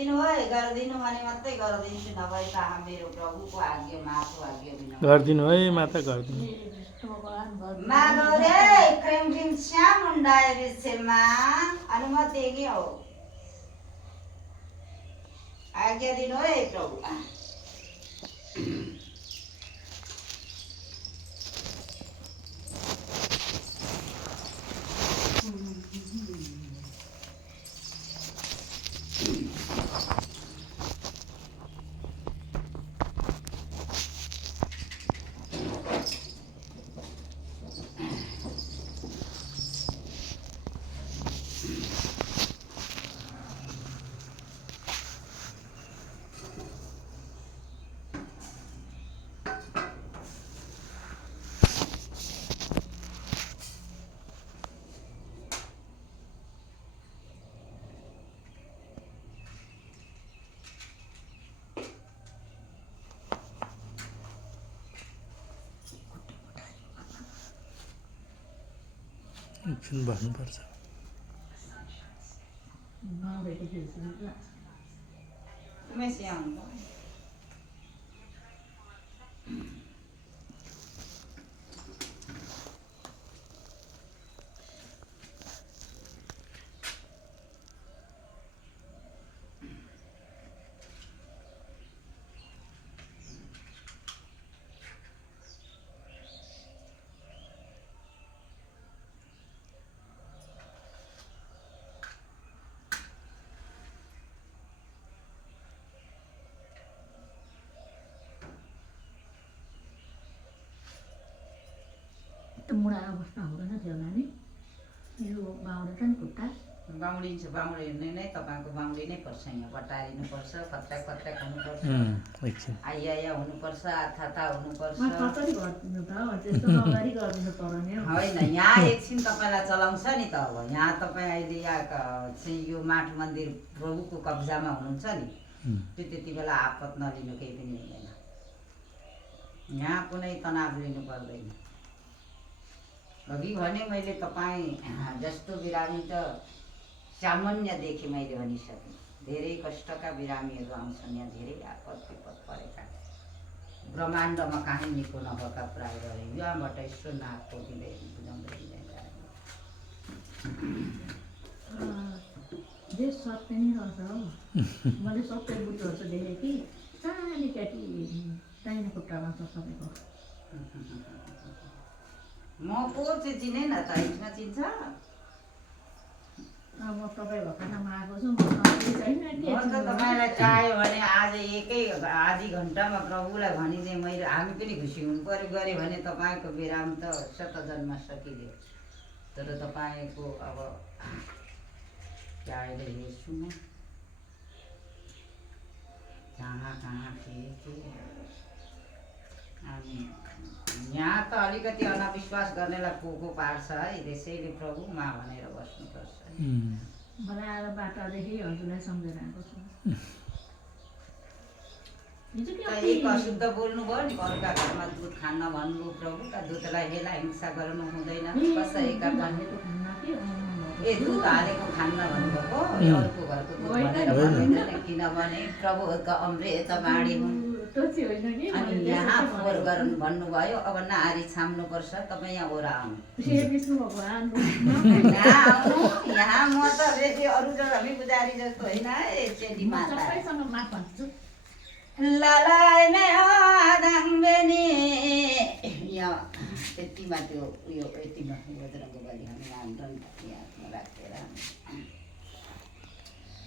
गरिदिनु है, गरिदिनु भने मात्रै गरिदिन्छु, नभए त मेरो प्रभुको आज्ञा माथो आज्ञा बिना गरिदिनु है माता गरिदिनु मागो रे क्रिम क्रिम श्याम मुंडाए विषयमा अनुमति के हो आज्ञा दिनु है प्रभु एकछिन भन्नुपर्छ तुम्हें से आऊंगा मुडा अवस्था हुँदैन थियो होला नि यो बाउले त नि खुट्टा बाउलिन्छ बाउले नै तपाईँको बाउली नै पर्छ यहाँ बटारिनुपर्छ फट्याक फट्याक हुनुपर्छ एकछिन आइया हुनुपर्छ आथा हुनुपर्छ कसरी गरिदिनु त त्यस्तो अगाडि गरिदिनु पर्यो नि होइन यहाँ एकछिन तपाईँलाई चलाउँछ नि त अब यहाँ तपाईँ अहिले यहाँ चाहिँ यो माठ मन्दिर प्रभुको कब्जामा हुनुहुन्छ नि त्यो त्यति बेला आपत नलिनु केही पनि हुँदैन यहाँ कुनै तनाव लिनु पर्दैन अघि भने मैले तपाईँ जस्तो बिरामी त सामान्य देखेँ मैले भनिसकेँ धेरै कष्टका बिरामीहरू आउँछन् यहाँ धेरै आपद विपद परेका ब्रह्माण्डमा काहीँ निको नभएका प्राय रहे यहाँबाट यसो नाक पोतिँदै बुझाउँदै देश सत्य नै रहेछ हौ मैले सबै बुढोहरू देखेँ कि सानो केटी दाहिने खुट्टामा छ सबैको म को चाहिँ चिने न त यसमा चिन्छ अब म तपाईँ भएको ठाउँमा आएको छु म त तपाईँलाई चाह्यो भने आज एकै आधी घन्टामा प्रभुलाई भनिदिएँ मैले हामी पनि खुसी हुनु पऱ्यो गऱ्यो भने तपाईँको विराम त शत जन्म सकिदियो तर तपाईँको अब अहिले हेर्छु म कहाँ थिए अनि यहाँ त अलिकति अनविश्वास गर्नेलाई को पार्छ है त्यसैले प्रभुमा भनेर बस्नुपर्छ मलाई आएर बाटादेखि हजुरलाई सम्झेर आएको छु एक अशुद्ध बोल्नुभयो नि अरूका घरमा दुध खान्न भन्नुभयो प्रभुका दुधलाई हेला हिंसा गर्नु हुँदैन कसैका ए दुध हालेको खान्न भन्नुभएको अरूको घरको दुध भनेर भन्दैन किनभने प्रभुका अमृत बाणी हुन् अनि यहाँ फोहोर गर्नु भन्नुभयो अब नारी छाम्नुपर्छ तपाईँ यहाँ ओरा आउनु यहाँ म त बेसी अरू जग्गा पुजारी जस्तो होइन है चेली माता ललाई मे आदङ्गेनी यहाँ त्यतिमा त्यो उयो यतिमा बजरङ्ग बली हामी यहाँ राखेर